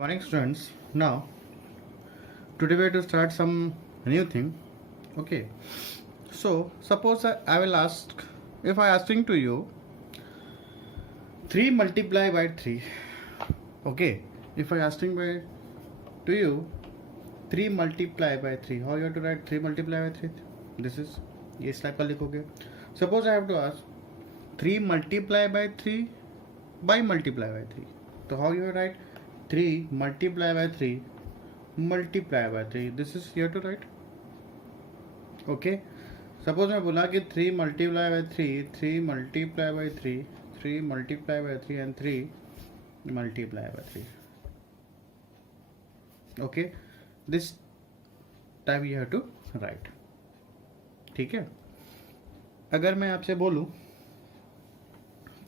Morning students. Now today we have to start some new thing. Okay. So suppose I will ask, if I asking to you 3 multiply by 3. Okay. If I asking by to you 3 multiply by 3, how you have to write 3 multiply by 3? This is ये slide पर लिखोगे. Suppose I have to ask 3 multiply by 3 by multiply by 3. So how you write 3 multiply by 3 multiply by 3. This is here to write. Okay. Suppose मैं बोला कि 3 multiply by 3, 3 multiply by 3, 3 multiply by 3 and 3 multiply by 3. Okay. This type you have to write. ठीक है. अगर मैं आपसे बोलूं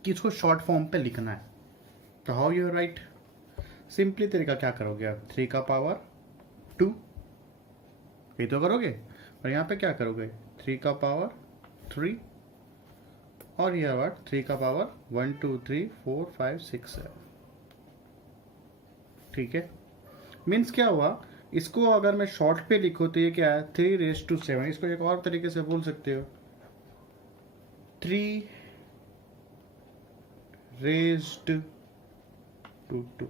कि इसको शॉर्ट फॉर्म पे लिखना है तो हाउ यू राइट. सिंपली तरीका क्या करोगे आप, 3 का पावर 2 ये तो करोगे, और यहाँ पे क्या करोगे 3 का पावर 3 और यह वर्ड 3 का पावर 1 2 3 4 5 6 7. ठीक है. मीन्स क्या हुआ, इसको अगर मैं शॉर्ट पे लिखूं तो ये क्या है 3⁻7. इसको एक और तरीके से बोल सकते हो 3⁻²².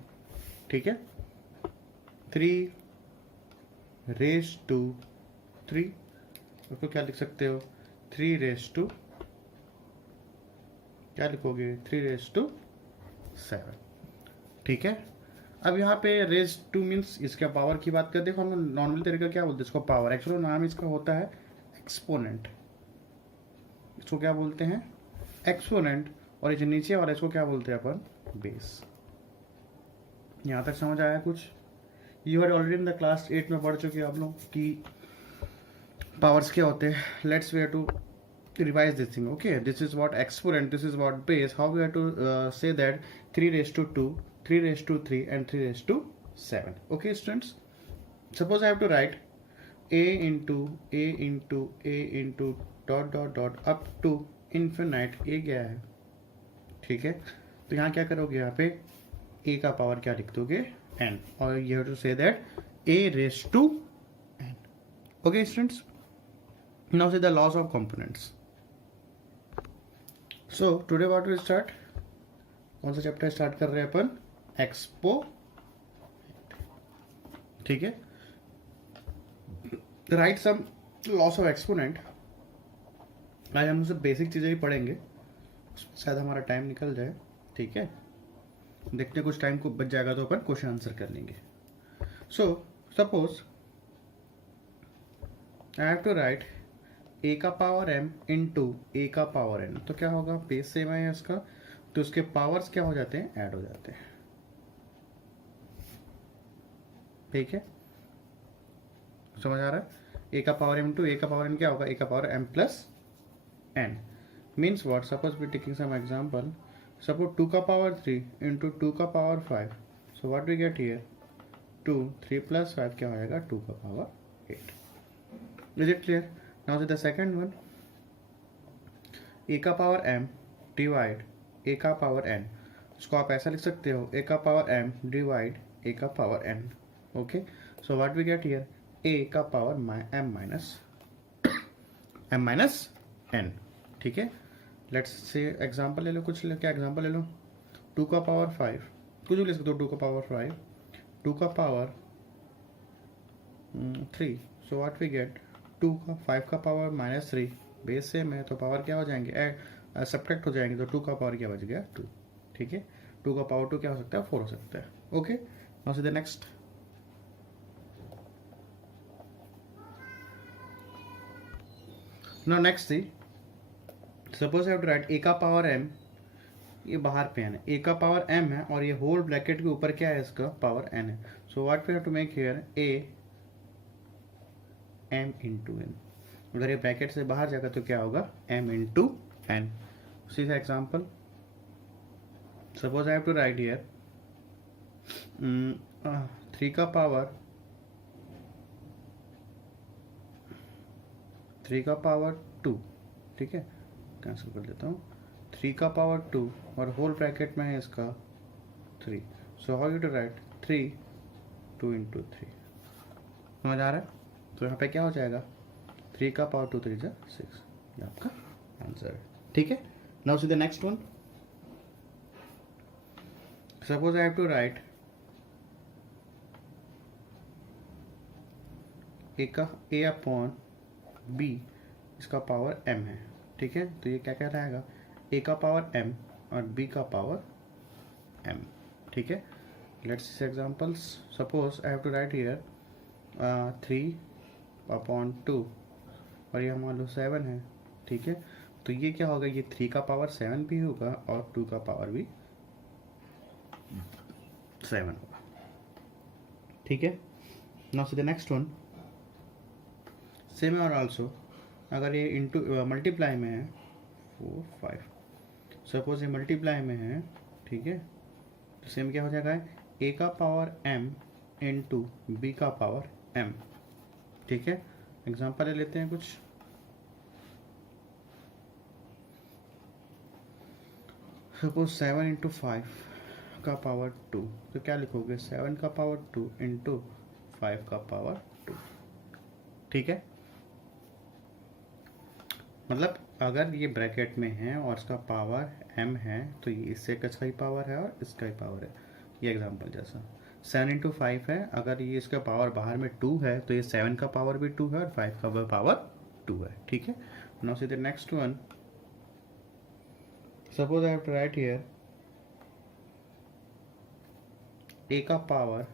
ठीक है. 3⁻3. उसको क्या लिख सकते हो 3⁻, क्या लिखोगे 3⁻7. ठीक है. अब यहाँ पे रेज टू मीन्स इसका पावर की बात करते हैं. देखो हम नॉर्मल तरीका क्या बोलते हैं इसको पावर. एक्चुअली नाम इसका होता है एक्सपोनेंट. इसको क्या बोलते हैं एक्सपोनेंट. और ये नीचे वाला इसको क्या बोलते हैं अपन बेस. यहाँ तक समझ आया कुछ. You are already in the class 8 में पढ़ चुके आप लोग कि पावर्स क्या होते हैं. Let's we have to revise this thing. Okay, this is what exponent, this is what base. How we have to say that 3⁻², 3⁻3 and 3⁻7. Okay students, suppose I have to write a into dot dot dot up to infinite. a गया है. ठीक है. तो यहाँ क्या करोगे, यहाँ पे a का पावर क्या लिख दोगे n, और you have to say that a⁻n. Okay students, now see the laws of components. So today what we start, कौन सा चैप्टर स्टार्ट कर रहे हैं अपन, एक्सपो. ठीक है. Right some laws of exponent. आज हम उससे बेसिक चीजें ही पढ़ेंगे, शायद हमारा टाइम निकल जाए. ठीक है. देखते हैं कुछ टाइम को बच जाएगा तो अपन क्वेश्चन आंसर कर लेंगे. So suppose I have to write a का पावर m इंटू a का पावर n. तो क्या होगा, बेस सेम है इसका, तो उसके पावर्स क्या हो जाते हैं, ऐड हो जाते हैं. ठीक है. समझ आ रहा है. a का पावर m इंटू a का पावर n क्या होगा, a का power m plus n. Means what, suppose we taking some example. Suppose 2 का पावर 3 इंटू 2 का power 5. So what we get here 2, 3 plus 5 क्या हो जाएगा 2 का power 8. Is it clear. Now to the second one, a का power m divide a का power n. उसको आप ऐसा लिख सकते हो a का पावर m डिवाइड a का power n. Okay. So what we get here a का पावर m माइनस n. ठीक है. लेट्स से एग्जांपल ले लो, कुछ क्या एग्जांपल ले लो. 2 का पावर 5, कुछ भी ले सकते हो. 2 का पावर 5, 2 का power 3. So what we get 2 का 5 का पावर -3. बेस सेम है तो पावर क्या हो जाएंगे, सब्ट्रैक्ट हो जाएंगे. तो 2 का पावर क्या बच गया 2. ठीक है. 2 का पावर 2 क्या हो सकता है 4 हो सकता है. Okay. Now see the next. Now next see, suppose I have to write a का पावर m. ये बाहर पे n है, a का पावर m है और ये होल ब्रैकेट के ऊपर क्या है इसका पावर n है. So what we have to make here a m into n. अगर ये ब्रैकेट से बाहर जाएगा तो क्या होगा m इंटू n. सीधा example. Suppose I have to write here 3 का पावर 2. ठीक है. कैंसिल कर देता हूँ. 3 का पावर 2 और होल ब्रैकेट में है इसका 3. So how you to write 3 2 into 3, समझ आ रहा है? तो यहाँ पे क्या हो जाएगा, 3 का पावर 2 3 जा 6, ये आपका आंसर है। ठीक है, now see the next one. Suppose I have to write a upon b, इसका पावर m है। ठीक है, तो ये क्या कहलाएगा, a का पावर m और b का पावर m। ठीक है, let's see examples. Suppose I have to write here 3 upon 2 और ये मान लो 7 है। ठीक है, तो ये क्या होगा, ये 3 का पावर 7 भी होगा और 2 का पावर भी 7 होगा। ठीक है, now see the next one. Same और आल्सो अगर ये इंटू मल्टीप्लाई में है 4 5, सपोज ये मल्टीप्लाई में है। ठीक है, तो सेम क्या हो जाएगा, a का पावर m इंटू b का पावर m। ठीक है, एग्जांपल ले लेते हैं कुछ। सपोज 7 इंटू 5 का पावर 2, तो क्या लिखोगे, 7 का पावर 2 इंटू 5 का पावर 2। ठीक है, मतलब अगर ये ब्रैकेट में है और इसका पावर m है तो ये इससे इसका ही पावर है और इसका ही पावर है। ये एग्जांपल जैसा 7 इंटू 5 है, अगर ये इसका पावर बाहर में 2 है तो ये 7 का पावर भी 2 है और 5 का पावर 2 है। ठीक है, now see the next one. Suppose I have to write here a का पावर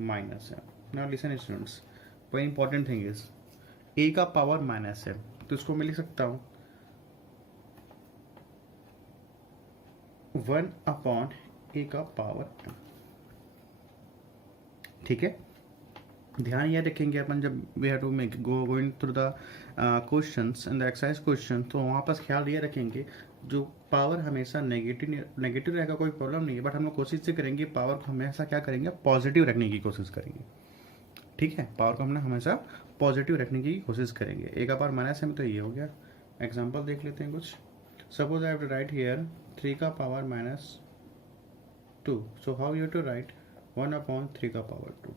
माइनस है। Now listen students, very important thing is a का पावर माइनस है, तो इसको मैं लिख सकता हूँ 1 अपॉन a का पावर m। ठीक है, ध्यान ये रखेंगे अपन जब we have to make going through the questions and the exercise question, तो वहाँ पर ख्याल ये रखेंगे जो पावर हमेशा नेगेटिव रहेगा कोई प्रॉब्लम नहीं है, बट हम लोग कोशिश से करेंगे पावर को हमेशा क्या करेंगे, पॉजिटिव रखने की कोशिश करेंगे। ठीक है, पावर को हमने हमेशा पॉजिटिव रखने की कोशिश करेंगे। a का पावर माइनस है तो ये हो गया। एग्जांपल देख लेते हैं कुछ। Suppose I have to write here 3 का power minus 2, so how you to write 1 upon 3 का पावर 2,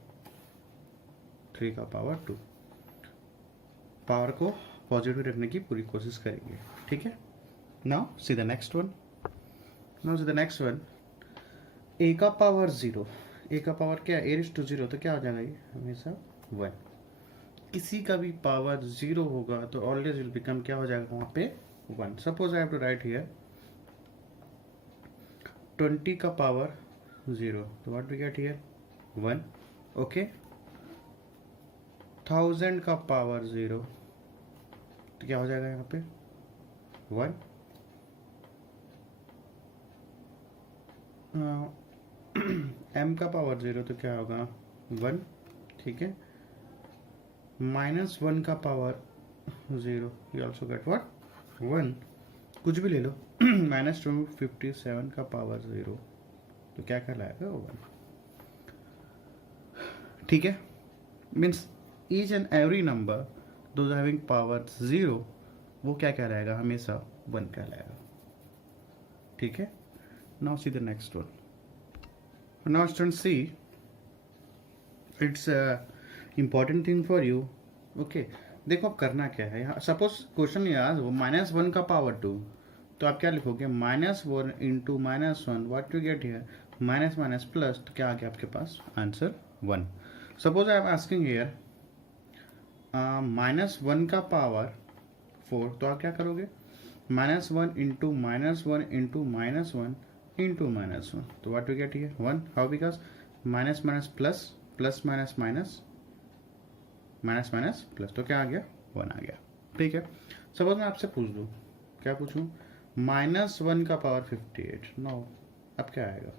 3 का पावर 2। पावर को पॉजिटिव रखने की पूरी कोशिश करेंगे। ठीक है, now see the next one. a का पावर 0, a का पावर क्या है, a raised to 0, तो क्या हो जाएगा, ये हमेशा 1। किसी का भी पावर 0 होगा तो ऑलवेज विल बिकम क्या हो जाएगा वहाँ पे 1। Suppose I have to write here 20 का पावर 0, तो what we get here 1। Okay, 1000 का पावर 0, तो क्या हो जाएगा यहाँ पे 1। m का पावर 0, तो क्या होगा 1। ठीक है, -1 का power 0, you also get what 1। कुछ भी ले लो -257 का पावर 0, तो क्या कहलाएगा 1। ठीक है, means each and every number those having power 0 वो क्या कहलाएगा, हमेशा 1 कहलाएगा। ठीक है, now see the next one. Now students see, it's important thing for you. Okay, देखो अब करना क्या है यहाँ। सपोज क्वेश्चन याद हो -1 का पावर 2, तो आप क्या लिखोगे -1 into -1, what you get here minus minus plus, तो क्या आ गया आपके पास answer 1। Suppose I am asking here -1 का पावर 4, तो आप क्या करोगे -1 इंटू -1 इंटू -1 इंटू -1, तो what you get here 1। How, because minus minus plus, plus minus minus, minus minus plus, तो क्या आ गया 1 आ गया। ठीक है, सपोज मैं आपसे पूछ दूँ, क्या पूछूँ, -1 का पावर 58, नो, अब क्या आएगा।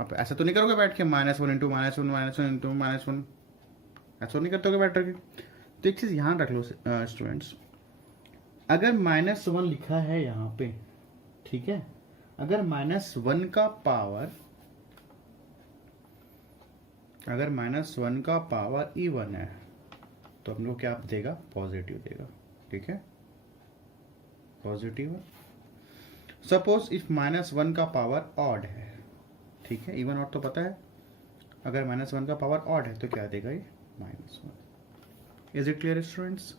आप ऐसा तो नहीं करोगे बैठ के -1 इंटू -1 इंटू -1, ऐसा नहीं करते हो बैठ के। तो एक चीज़ यहाँ रख लो स्टूडेंट्स, अगर -1 लिखा है यहाँ पे, ठीक है, अगर -1 का पावर, अगर -1 का पावर इवन है तो हम लोग क्या देगा, पॉजिटिव देगा। ठीक है, पॉजिटिव। सपोज इफ -1 का पावर ऑड है, ठीक है, इवन ऑड तो पता है, अगर -1 का पावर ऑड है तो क्या देगा ये -1। Is it clear students?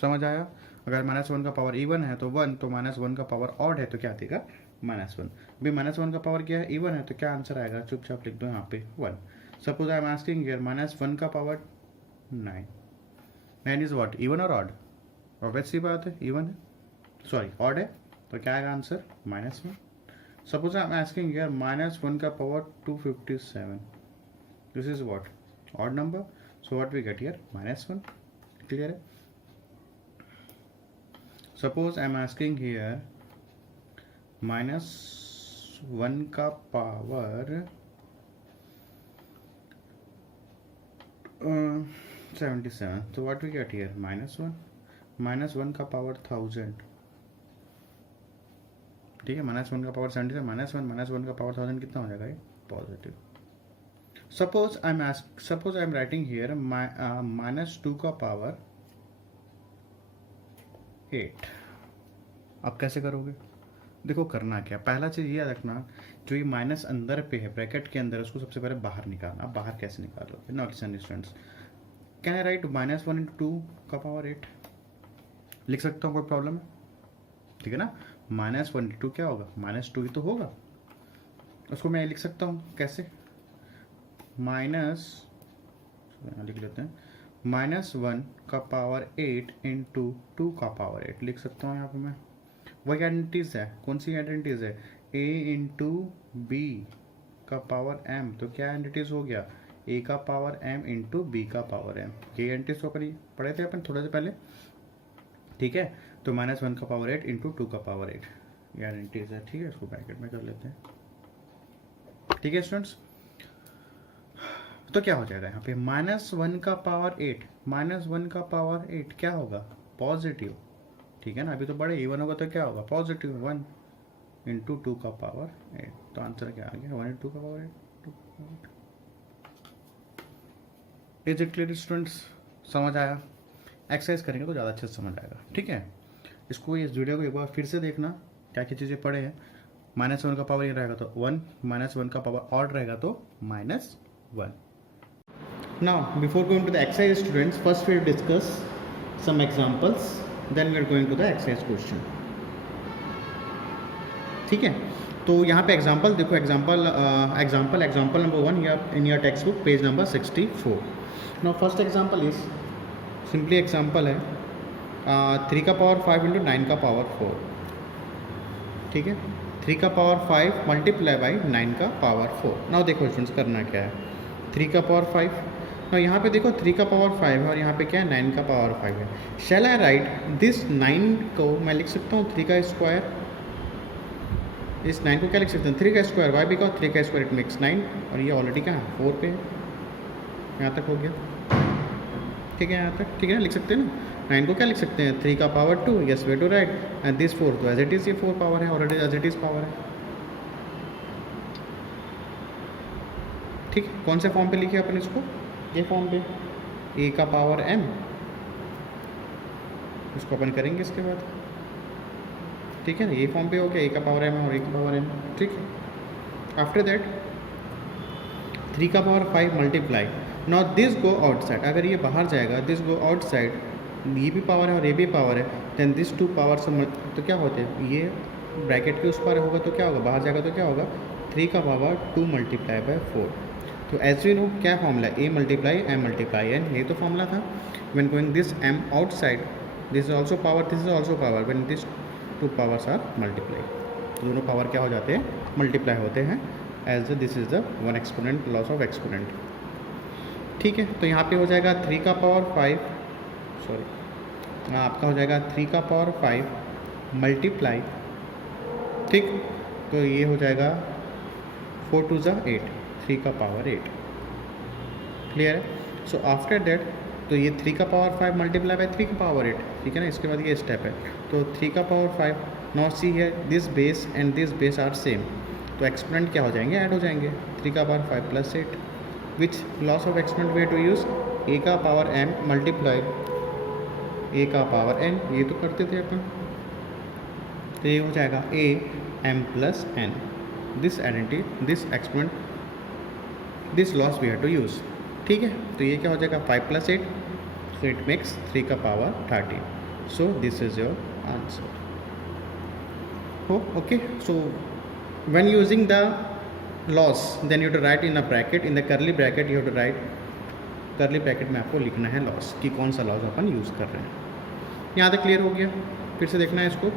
समझ आया? अगर -1 का पावर इवन है तो 1, तो -1 का पावर ऑड है तो क्या देगा -1। भी -1 का पावर क्या है इवन है तो क्या आंसर आएगा, चुपचाप लिख दो यहाँ पे 1। Suppose I am asking here -1 का पावर 9। 9 इज व्हाट, इवन और ऑड? ऑब्वियस सी बात है इवन है, सॉरी ऑड है, तो क्या आएगा answer -1। Suppose I am asking here -1 का power 257। This is what, odd number, so what we get here -1। Clear है? Suppose I am asking here -1 का पावर 77, तो व्हाट वी गेट हियर -1। -1 का पावर 1000, ठीक है, -1 का पावर 77 -1 का पावर 1000 कितना हो जाएगा ये positive. Suppose I am writing here -2 का पावर 8। अब कैसे करोगे? देखो करना क्या, पहला चीज़ ये याद रखना, जो ये माइनस अंदर पे है ब्रैकेट के अंदर, उसको सबसे पहले बाहर निकालना। अब बाहर कैसे निकालोगे? Not students, can I right -1 × 2 का पावर 8? लिख सकता हूँ, कोई प्रॉब्लम है? ठीक है ना, -1 × 2 क्या होगा, -2 ही तो होगा। उसको मैं लिख सकता हूँ कैसे, लिख लेते हैं -1 का पावर 8 × 2 का पावर 8 लिख सकता हूँ यहाँ पे मैं। वही आइडेंटिटीज है, कौन सी आइडेंटिटीज है, a × b का पावर m, तो क्या आइडेंटिटीज हो गया, a का पावर m × b का पावर m। ये आइडेंटिटीज पढ़े थे अपन थोड़े से पहले, ठीक है। तो -1 का पावर 8 × 2 का पावर 8 ये आइडेंटिटीज है, ठीक है। इसको ब्रैकेट में कर लेते हैं, ठीक है स्टूडेंट्स। तो क्या हो जाएगा यहाँ पे, -1 का पावर 8, -1 का पावर 8 क्या होगा, पॉजिटिव, ठीक है ना। अभी तो बड़े इवन होगा तो क्या होगा, पॉजिटिव 1 × 2 का पावर 8। तो आंसर क्या आ गया, 1 × 2 का power 8। Is it clear students? समझ आया? एक्सरसाइज करेंगे तो ज़्यादा अच्छे से समझ आएगा, ठीक है। इसको, इस वीडियो को एक बार फिर से देखना, क्या क्या चीज़ें पढ़े हैं। -1 का पावर ये रहेगा तो 1, -1 का पावर ऑड रहेगा तो -1। Now, before going to the exercise, students, first we will discuss some examples, then we are going to the exercise question. ठीक है, तो यहाँ पे एग्जाम्पल देखो, example number 1 in your text book page number 64। Now first example is simply example है 3 का power 5 × 9 का power 4, ठीक है। 3 का पावर 5 मल्टीप्लाई बाई 9 का पावर 4। नाउ देखो स्टूडेंट्स करना क्या है, 3 का पावर 5, और यहाँ पे देखो 3 का पावर 5 है और यहाँ पे क्या है 9 का पावर 5 है। शैल आई राइट दिस 9 को मैं लिख सकता हूँ 3 का स्क्वायर, इस 9 को क्या लिख सकते हैं 3 का स्क्वायर, वाई बिकॉज 3 का स्क्वायर इट मेक्स 9, और ये ऑलरेडी कहाँ 4 पे है, यहाँ तक हो गया, ठीक है, यहाँ तक ठीक है ना, लिख सकते हैं ना। 9 को क्या लिख सकते हैं 3 का power 2, yes way to write, and this 4 तो एज इट इज़, ये 4 पावर है already, as it is power है, ठीक है। कौन से फॉर्म पे लिखे अपन इसको, ये फॉर्म पे, a का पावर m, इसको अपन करेंगे इसके बाद, ठीक है ना। ये फॉर्म पे हो गया, a का पावर m और a का पावर n, ठीक है। आफ्टर दैट 3 का power 5 multiply, now this go outside, अगर ये बाहर जाएगा दिस गो आउटसाइड, ये भी पावर है और ये भी पावर है, देन दिस 2 पावर से तो क्या होते हैं, ये ब्रैकेट के उस पार होगा तो क्या होगा, बाहर जाएगा तो क्या होगा 3 का पावर 2 मल्टीप्लाई बाई 4। तो एज वी नो क्या फॉर्मूला है, a multiply m multiply n, ये तो फॉर्मूला था। When going this m outside, this is also power, this is also power, when this 2 powers are multiply, तो दोनों power क्या हो जाते हैं, मल्टीप्लाई होते हैं, as this is the one exponent laws of exponent, ठीक है। तो यहाँ पे हो जाएगा 3 का पावर 5, सॉरी आपका हो जाएगा 3 का पावर 5 मल्टीप्लाई, ठीक, तो ये हो जाएगा 4 × 2 = 8, 3 का पावर 8, क्लियर है। सो आफ्टर दैट, तो ये 3 का पावर 5 मल्टीप्लाई बाई 3 का पावर 8, ठीक है ना, इसके बाद ये स्टेप है, तो 3 का power 5, now see here this base and this base are same, तो एक्सपोनेंट क्या हो जाएंगे, ऐड हो जाएंगे, 3 का power 5 + 8, which laws of exponent way to use, a का पावर m मल्टीप्लाई a का पावर n, ये तो करते थे अपन, तो ये हो जाएगा a m + n, this identity, this exponent this laws we have to use. ठीक है, तो ये क्या हो जाएगा 5 + 8, सो इट मेक्स 3 का power 13. So this is your answer. Okay, so when using the loss, then you have to write in a bracket, in the curly bracket you have to write, curly bracket में आपको लिखना है loss कि कौन सा loss अपन use कर रहे हैं. यहाँ तक क्लियर हो गया. फिर से देखना है इसको.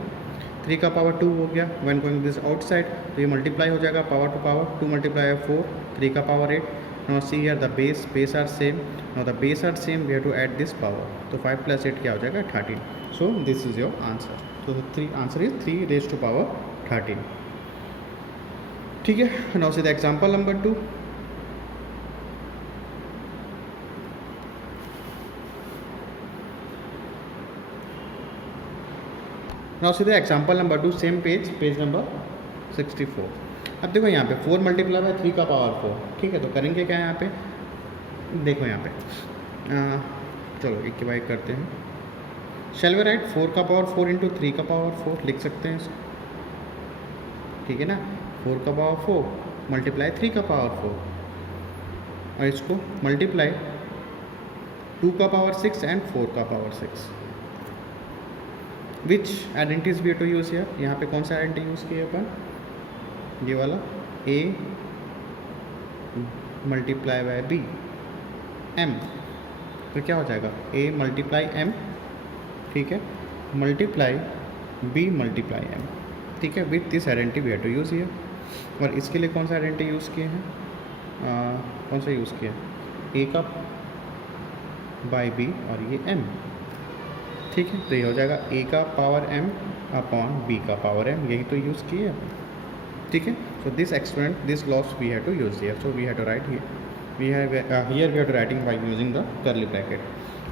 3 का पावर 2 हो गया. व्हेन गोइंग दिस आउटसाइड तो ये मल्टीप्लाई हो जाएगा पावर टू पावर. 2 × 4, 3 का power 8. Now see here the base are same. Now the base are same, we have to add this power. तो 5 + 8 क्या हो जाएगा 13. So this is your answer. तो आंसर इज 3⁻13. ठीक है. Now see the example number 2. Now see the example number 2, same page number 64. अब देखो यहाँ पे 4 × 3 का पावर 4. ठीक है, तो करेंगे क्या यहाँ पे, देखो यहाँ पे चलो एक के बाद करते हैं. शैल वी राइट 4 का पावर 4 × 3 का पावर 4 लिख सकते हैं इसको. ठीक है ना, 4 का पावर 4 × 3 का पावर 4, और इसको मल्टीप्लाई 2 का पावर 6 एंड 4 का power 6. Which identities we have to use here. यहाँ पे कौन सा आइडेंटिटी यूज़ किया अपन, ये वाला a × b m. तो क्या हो जाएगा a × m. ठीक है, मल्टीप्लाई b × m. ठीक है, with this identity we have to use here. और इसके लिए कौन सा आइडेंटिटी यूज़ किए हैं, कौन सा यूज़ किया, a का बाई b और ये m. ठीक है, तो ये हो जाएगा a का पावर m अपॉन b का पावर m. यही तो यूज़ किए. ठीक है, so this experiment, this laws we have to use here. So we have to write here, we have here we have to writing by using the curly bracket.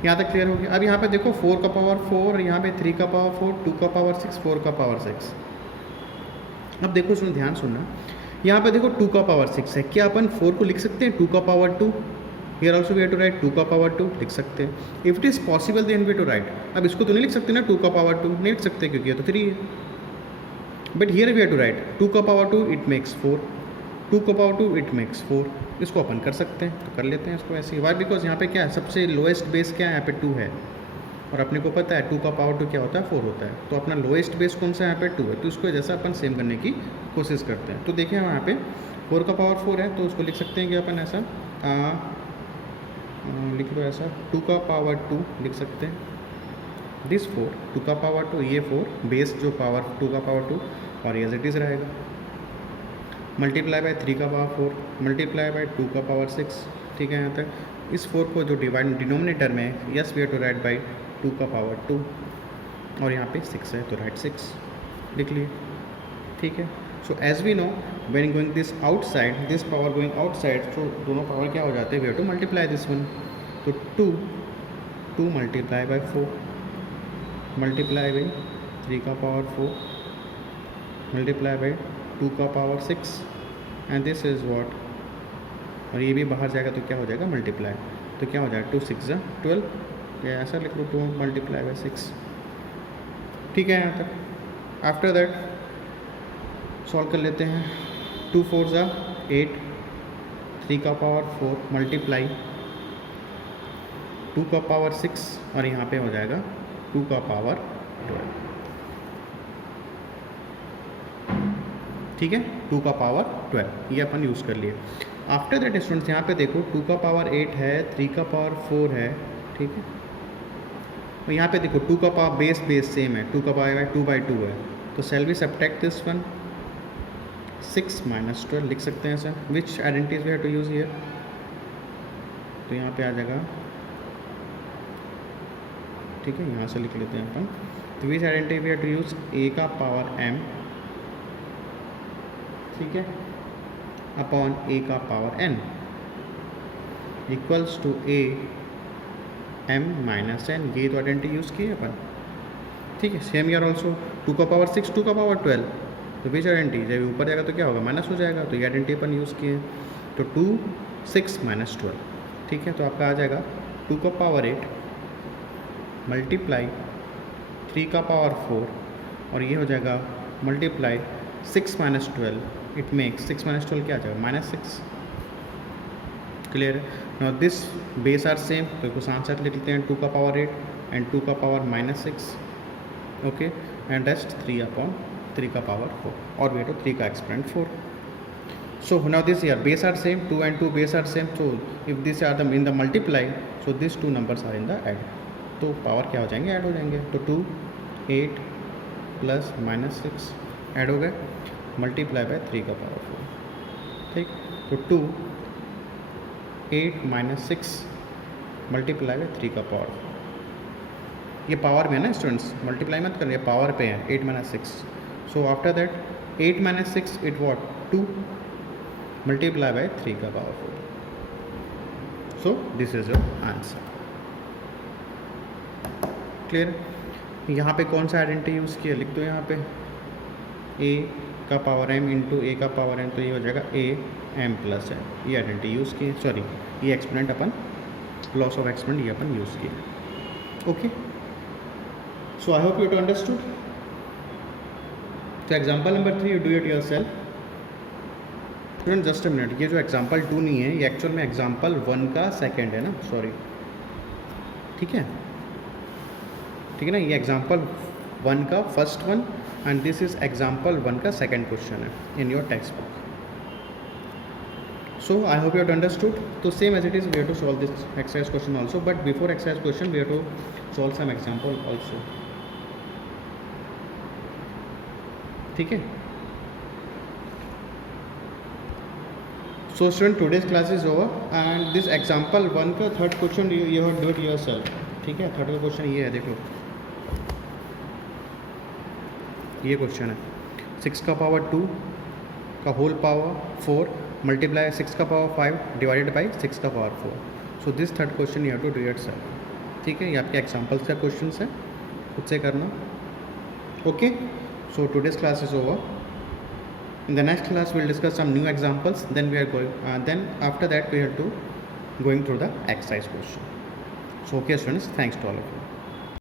यहाँ तक clear हो गया. अब यहाँ पे देखो 4 का पावर 4, यहाँ पे 3 का पावर 4, 2 का पावर 6, 4 का पावर 6. अब देखो इसमें ध्यान सुनना, यहाँ पे देखो 2 का पावर 6 है. क्या अपन 4 को लिख सकते हैं 2 का power 2. Here also we have to write 2 का पावर 2 लिख सकते हैं. If it is possible then we to write. अब इसको तो नहीं लिख सकते ना 2 का पावर 2, नहीं लिख सकते क्योंकि ये तो 3 है. But here we have to write 2 का पावर 2 इट मेक्स 4, 2 का पावर 2 इट मेक्स 4. इसको अपन कर सकते हैं, तो कर लेते हैं इसको ऐसे ही. वाई, बिकॉज यहाँ पे क्या है, सबसे लोएस्ट बेस क्या है, यहाँ पे 2 है. और अपने को पता है 2 का पावर 2 क्या होता है, 4 होता है. तो अपना लोएस्ट बेस कौन सा है, यहाँ पे 2 है. तो उसको जैसा अपन सेम करने की कोशिश करते हैं. तो देखें यहाँ पे 4 का पावर 4 है, तो उसको लिख सकते हैं कि अपन ऐसा लिख लो ऐसा 2 का पावर 2 लिख सकते हैं. दिस 4 2 का पावर 2, ये 4 बेस जो पावर 2 का पावर 2 और एज इट इज़ रहेगा. मल्टीप्लाई बाय 3 का पावर 4 मल्टीप्लाई बाय 2 का पावर 6. ठीक है, यहाँ तक इस 4 को जो डिवाइड डिनोमिनेटर में, yes we have to write by 2 का पावर 2, और यहाँ पे 6 है तो राइट 6 लिख लिए. ठीक है, so as we know when going this outside, this power going outside, तो दोनों पावर क्या हो जाते हैं, we have to multiply this one. तो 2 मल्टीप्लाई बाय 4 मल्टीप्लाई बाई 3 का पावर 4 मल्टीप्लाई बाई 2 का power 6 and this is what. और ये भी बाहर जाएगा तो क्या हो जाएगा मल्टीप्लाई. तो क्या हो जाएगा 2 6 12. या ऐसा लिख लो 2 मल्टीप्लाई बाई 6. ठीक है, यहाँ तक. आफ्टर दैट सॉल्व कर लेते हैं. 2 4 8, 3 का पावर 4 मल्टीप्लाई 2 का पावर 6 और यहाँ पे हो जाएगा 2 का पावर 12. ठीक है, 2 का पावर 12 ये अपन यूज़ कर लिए. आफ्टर दैट स्टूडेंट्स यहाँ पे देखो 2 का पावर 8 है, 3 का पावर 4 है. ठीक है, और यहाँ पे देखो 2 का पावर बेस सेम है, 2 का पावर 2/2 है. तो shall we subtract this one. 6 - 12 लिख सकते हैं sir. Which identities we have to use here. तो यहाँ पे आ जाएगा. ठीक है, यहाँ से लिख लेते हैं अपन. तो which identity we have to use, a का पावर m. ठीक है, अपॉन a का power n equals to a m - n. ये तो आइडेंटिटी यूज़ की है अपन. ठीक है, सेम ईयर ऑल्सो 2 का पावर 6, 2 का पावर 12. तो विच आइडेंटिटी, जब ऊपर जाएगा तो क्या होगा माइनस हो जाएगा. तो ये आइडेंटिटी अपन यूज़ किए. तो 2 6 - 12. ठीक है, तो आपका आ जाएगा 2 का पावर 8 मल्टीप्लाई 3 का पावर 4 और ये हो जाएगा मल्टीप्लाई 6 - 12. इट मेक्स 6 - 12 क्या आ जाएगा -6. क्लियर है. Now this base are same, तो इसको साथ लिख लेते हैं 2 का पावर 8 एंड 2 का पावर -6. ओके, एंड रेस्ट 3/3 का पावर 4, और वे टू 3 का एक्सपेरेंट 4. So now this here base are same, 2 and 2 base are same. So if these are the in the multiply, so these two numbers are in the add. तो power क्या हो जाएंगे, add हो जाएंगे. तो 2 8 plus -6 add हो गए, multiply by 3 का पावर 4. ठीक, तो 2 8 - 6 मल्टीप्लाई बाय 3 का पावर 4. ये पावर में है ना स्टूडेंट्स, मल्टीप्लाई मत करिए, पावर पे है 8 - 6. So after that 8 - 6 it what 2 multiply by 3 का power 4. So this is your answer. Clear. यहाँ पे कौन सा आइडेंटिटी यूज़ किया, लिख दो यहाँ पे a का पावर m इंटू ए का पावर m, तो ये हो जाएगा a m प्लस है. ये आइडेंटिटी यूज़ की, सॉरी ये एक्सपेरिमेंट अपन लॉस ऑफ एक्सपेरिमेंट ये अपन यूज़ किया. Okay, so I hope you too understood. तो example number 3 you do it yourself. Student just a minute, ये जो एग्जाम्पल 2 नहीं है, ये एक्चुअल में एग्जाम्पल 1 का सेकेंड है ना, सॉरी. ठीक है, ठीक है ना, ये एग्जाम्पल 1 का first one and this is example 1 का सेकेंड क्वेश्चन है in your textbook. So I hope you have understood. तो same as it is we have to solve this exercise question also, but before exercise question we have to solve some example also. ठीक है. So student today's class is over and this example 1 का third question you have do it yourself. ठीक है, third का question ये है, देखो ये क्वेश्चन है 6 का पावर 2 का होल पावर 4 मल्टीप्लाई 6 का पावर 5 डिवाइडेड बाई 6 का power 4. So this third question you have to do itself. ठीक है, ये आपके एग्जाम्पल्स का क्वेश्चन है, खुद से करना. Okay, so today's class is over. In the next class we'll discuss some new examples, then we are going then after that we have to going through the exercise question. So okay students, thanks to all of you.